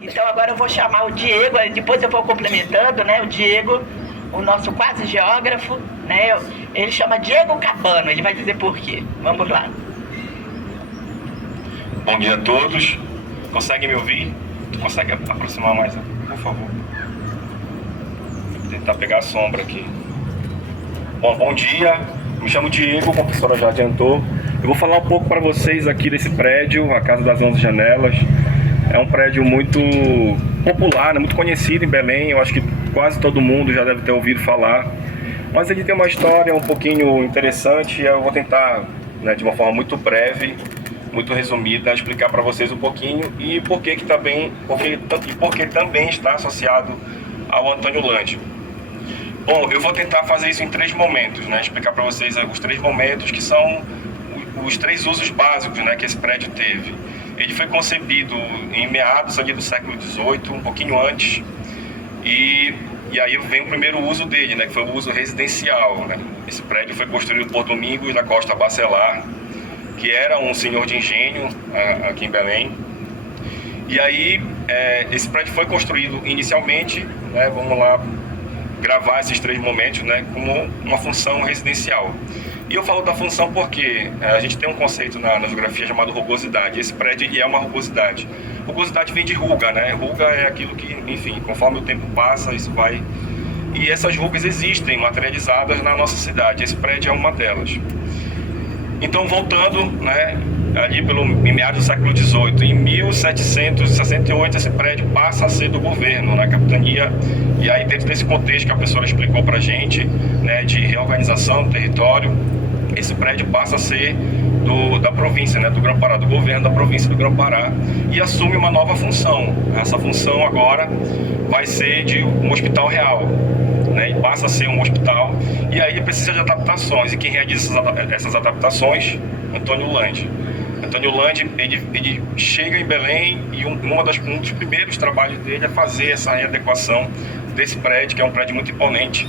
Então agora eu vou chamar o Diego, aí depois eu vou complementando, né? O Diego, o nosso quase geógrafo, né? Ele chama Diego Cabano, ele vai dizer por quê. Vamos lá. Bom dia a todos. Consegue me ouvir? Tu consegue aproximar mais, por favor? Vou tentar pegar a sombra aqui. Bom dia. Me chamo Diego, como a professora já adiantou. Eu vou falar um pouco para vocês aqui desse prédio, a Casa das 11 Janelas. É um prédio muito popular, né? Muito conhecido em Belém. Eu acho que quase todo mundo já deve ter ouvido falar. Mas ele tem uma história um pouquinho interessante e eu vou tentar, né, de uma forma muito breve, muito resumida, explicar para vocês um pouquinho e por que também está associado ao Antônio Landi. Bom, eu vou tentar fazer isso em 3 momentos, né? Explicar para vocês os 3 momentos que são os 3 usos básicos, né, que esse prédio teve. Ele foi concebido em meados ali do século XVIII, um pouquinho antes, e aí vem o primeiro uso dele, né, que foi o uso residencial, né? Esse prédio foi construído por Domingos da Costa Bacelar, que era um senhor de engenho aqui em Belém. E aí esse prédio foi construído inicialmente, né, vamos lá gravar esses 3 momentos, né, como uma função residencial. E eu falo da função porque a gente tem um conceito na geografia chamado rugosidade. Esse prédio ele é uma rugosidade. Rugosidade vem de ruga, né? Ruga é aquilo que, enfim, conforme o tempo passa, isso vai... E essas rugas existem materializadas na nossa cidade. Esse prédio é uma delas. Então, voltando, né, ali em meados do século XVIII, em 1768, esse prédio passa a ser do governo, na capitania. E aí, dentro desse contexto que a professora explicou para a gente, né, de reorganização do território, esse prédio passa a ser da província, né, do Grão-Pará, do governo da província do Grão-Pará, e assume uma nova função. Essa função agora vai ser de um hospital real, né, e passa a ser um hospital, e aí precisa de adaptações. E quem realiza essas adaptações? Antônio Landi. Antônio Landi, ele chega em Belém e um dos primeiros trabalhos dele é fazer essa readequação desse prédio, que é um prédio muito imponente.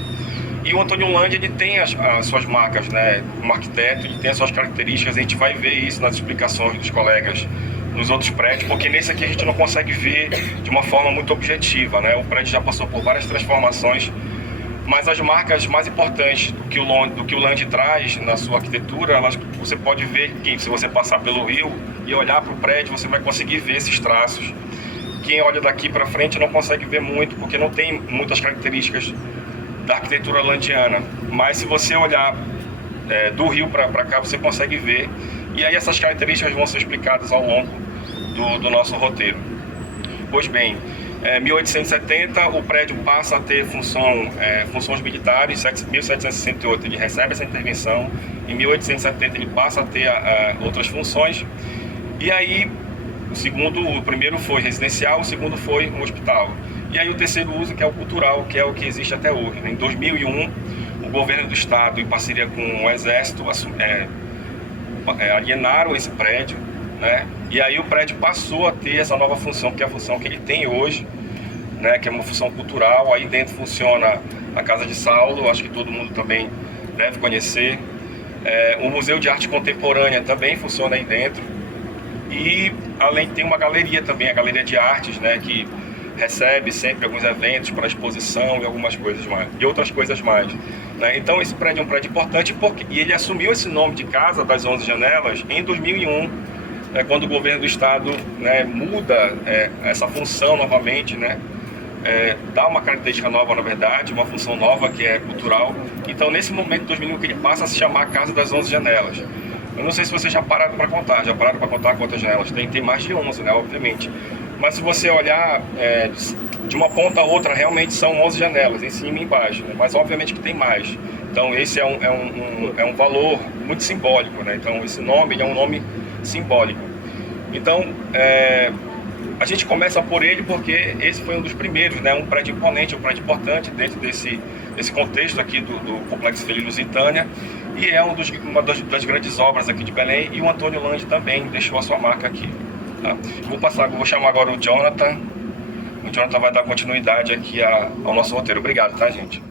E o Antônio Landi, ele tem as suas marcas, né, como arquiteto, ele tem as suas características, a gente vai ver isso nas explicações dos colegas nos outros prédios, porque nesse aqui a gente não consegue ver de uma forma muito objetiva, né? O prédio já passou por várias transformações, mas as marcas mais importantes do que o Landi traz na sua arquitetura, você pode ver que se você passar pelo rio e olhar para o prédio, você vai conseguir ver esses traços. Quem olha daqui para frente não consegue ver muito, porque não tem muitas características da arquitetura landiana, mas se você olhar do rio para cá, você consegue ver, e aí essas características vão ser explicadas ao longo do nosso roteiro. Pois bem, 1870 o prédio passa a ter funções militares. Em 1768 ele recebe essa intervenção, em 1870 ele passa a ter outras funções, e aí o primeiro foi residencial, o segundo foi um hospital. E aí o terceiro uso, que é o cultural, que é o que existe até hoje. Em 2001, o governo do estado, em parceria com o Exército, alienaram esse prédio, né? E aí o prédio passou a ter essa nova função, que é a função que ele tem hoje, né? Que é uma função cultural. Aí dentro funciona a Casa de Saulo, acho que todo mundo também deve conhecer. O Museu de Arte Contemporânea também funciona aí dentro. E além tem uma galeria também, a Galeria de Artes, né? Que recebe sempre alguns eventos para exposição e algumas coisas mais, e outras coisas mais, né? Então esse prédio é um prédio importante e ele assumiu esse nome de Casa das 11 Janelas em 2001, quando o governo do estado, né, muda essa função novamente, né? Dá uma característica nova, na verdade, uma função nova que é cultural. Então nesse momento de 2001 que ele passa a se chamar Casa das 11 Janelas. Eu não sei se vocês já pararam para contar quantas janelas tem? Tem mais de 11, né, obviamente. Mas se você olhar de uma ponta a outra, realmente são 11 janelas, em cima e embaixo, né? Mas obviamente que tem mais. Então esse é um valor muito simbólico, né? Então esse nome ele é um nome simbólico. Então a gente começa por ele porque esse foi um dos primeiros, né? Um prédio imponente, um prédio importante dentro desse contexto aqui do Complexo Feliz-Lusitânia, e é uma das grandes obras aqui de Belém, e o Antônio Landi também deixou a sua marca aqui. Tá? Vou chamar agora o Jonathan. O Jonathan vai dar continuidade aqui ao nosso roteiro. Obrigado, tá, gente?